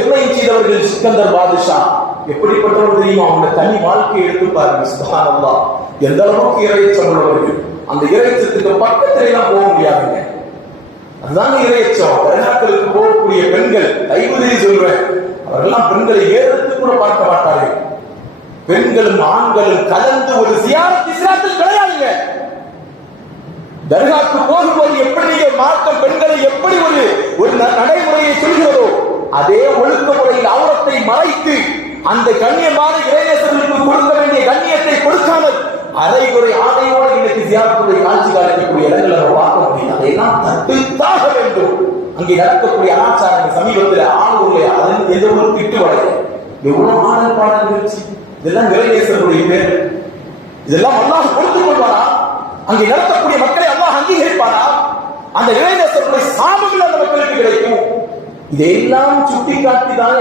நிர்ணயம் செய்தவர்கள் சிக்கந்தர் பாதுஷா எப்படிப்பட்டவர் தெரியுமா? அவங்க தனி வாழ்க்கையை எடுத்து பாருங்க. சுப்ஹானல்லாஹ், எந்த அளவுக்கு இறையச்சம் உள்ளவர்கள். அந்த இறையச்சத்துக்கு பக்கத்துல எல்லாம் போக முடியாதுங்க. அதுதான் இறையச்சம். வெளிநாட்களுக்கு போகக்கூடிய பெண்கள், தைவதே சொல்றேன், அவரெல்லாம் பெண்களை ஏறெடுத்து கூட பார்க்க மாட்டார்கள். பெண்களும் ஆண்களும் கலந்து ஒரு ஜியாரத் இஸ்லாத்தில் கிடையாதுங்க. தர்காக்கு போகும்போது எப்படி நீங்க மார்க்கம் பெண்களை எப்படி ஒரு நடைமுறையை சொல்கிறதோ அதே ஒழுக்க முறையில் அவுரத்தை மறைத்து அந்த கண்ணியமான இறைநேசர்களுக்கு கொடுக்க வேண்டிய கண்ணியத்தை கொடுக்காமல் அரைகுறை ஆடையோடு இன்னைக்கு ஜியாரத்துடைய காட்சி காட்டக்கூடிய இடங்களை நம்ம பார்க்க முடியும். அதையெல்லாம் தடுத்தாக வேண்டும். அங்கே நடக்கக்கூடிய அனாச்சாரங்கள் சமீபத்தில் ஆளுடைய அதன் எந்த ஒரு திட்டு வரைய எவ்வளவு ஆடல் பாடல் நிகழ்ச்சி, இதெல்லாம் இறைநேசர்களுடைய பேர். இதெல்லாம் அல்லாஹ் கொடுத்துக் கொள்வாரா? அங்கே நடத்தக்கூடிய மக்களை அல்லாஹ் அங்கீகரிப்பாரா? அந்த இறைநேசர்களுடைய சாபங்கள் அந்த மக்களுக்கு கிடைக்கும். இதையெல்லாம் சுட்டிக்காட்டிதான்